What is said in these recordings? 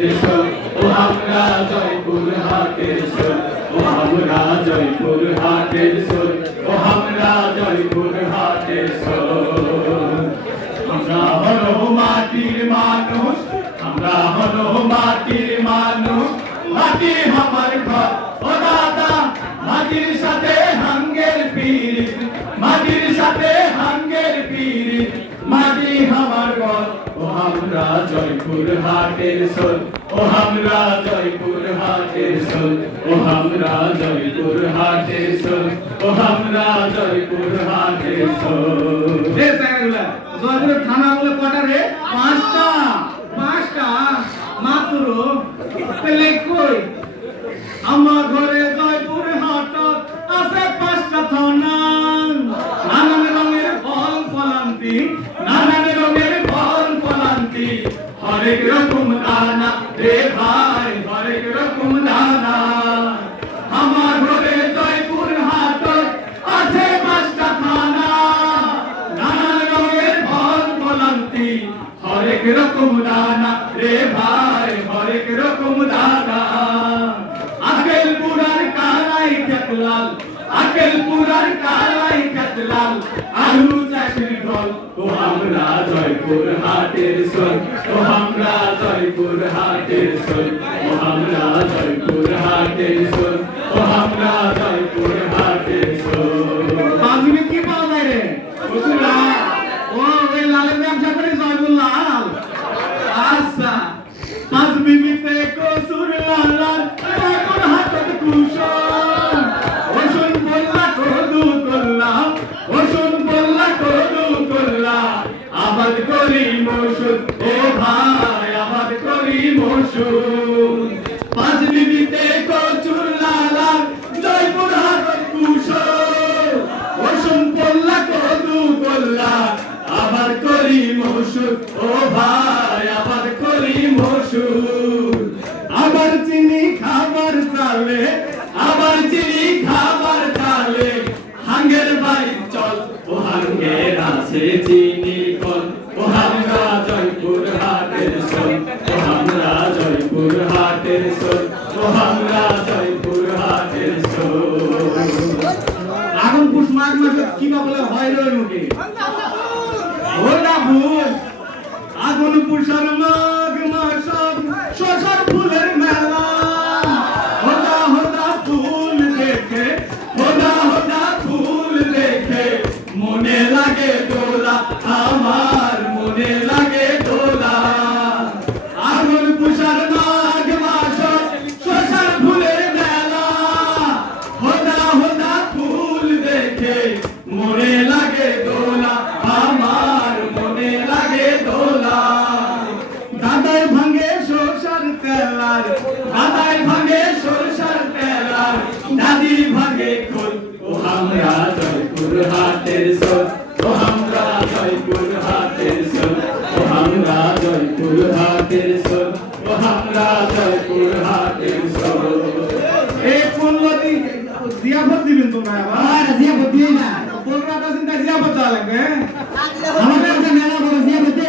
ও আমরা জয়পুর হাটের সোল ও আমরা জয়পুর হাটের সোল ও আমরা জয়পুর হাটের সোল আমরা হলো মাটির মানুষ, আমরা হলো মাটির আমরা জয়পুর হাটের সোল, ও আমরা জয়পুর হাটের সোল, ও আমরা জয়পুর হাটের সোল, ও আমরা জয়পুর হাটের সোল। জয়পুরের থানা বলে কটা রে? পাঁচটা পাঁচটা, মাত্র হরেক রকম দানা রে ভাই হরেক রকম দানা আমার ঘরে জয়পুর আছে নানান রঙের ফল ফলান্তি হরেক রকম দানা রে ভাই হরেক রকম দানা আকেল পুরার কালাই কাতলাল আকেল পুরার কালাই জয়পুর হাটের সোল। ও আমরা জয়পুর হাটের সোল। ও আমরা জয়পুর হাটের সোল। ও আমরা জয়পুর আবার চিনি খাবার চালে আবার চিনি খাবার চালে হাঙ্গের বাড়ি চল ও হাঙ্গের আছে চিনি কল ও জয়পুর হাটের সোল ও জয়পুর হাটের সোল ও জয়পুর হাটের সোল আগুন পুষ মাঘ মাসে কি বা বলে হয় ও ডাবুল আগুন পুষার তেলার দাদাই ভাঙে সরষার তেলার দাদি ভাঙে খোল। ও আমরা জয়পুর হাটের সোল ও আমরা জয়পুর হাটের সোল ও আমরা জয়পুর হাটের সোল ও আমরা জয়পুর হাটের সোল। এই দিন জিয়াফত দিবেন তোমরা আবার জিয়াফত দিয়ে না। পনেরো দিন তা জিয়াফত দেওয়া লাগবে আমাদের একটা মেলা বড় জিয়াফত দে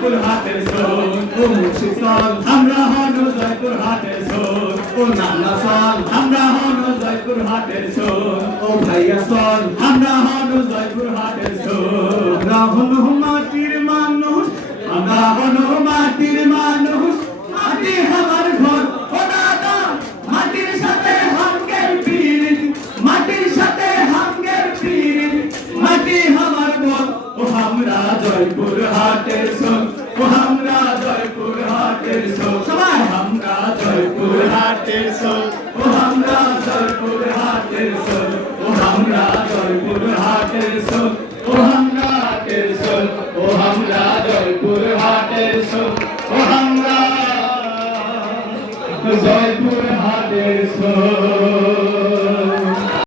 জয়পুর হাটের সোল ও মুর্শিদাল আমরা হন জয়পুর হাটের সোল, ও নানা সাল আমরা হন জয়পুর হাটের সোল, ও ভাইয়া সল আমরা হন জয়পুর হাটের সোল। রাহুল মাটির মানুষ, আমরা হন মাটির মানুষ, মাটি আমার ঘর, ও দাদা, মাটির সাথে হাঙ্গের পীড়িত মাটির সাথে হাঙ্গের পীড়িত মাটি আমার ঘর, ও আমরা জয়পুর হাটের সোল। হাটের সোল, ও আমরা জয়পুর হাটের সোল, ও আমরা জয়পুর হাটের সোল, ও আমরা হাটের সোল, ও আমরা জয়পুর হাটের সোল, ও আমরা জয়পুর হাটের সোল।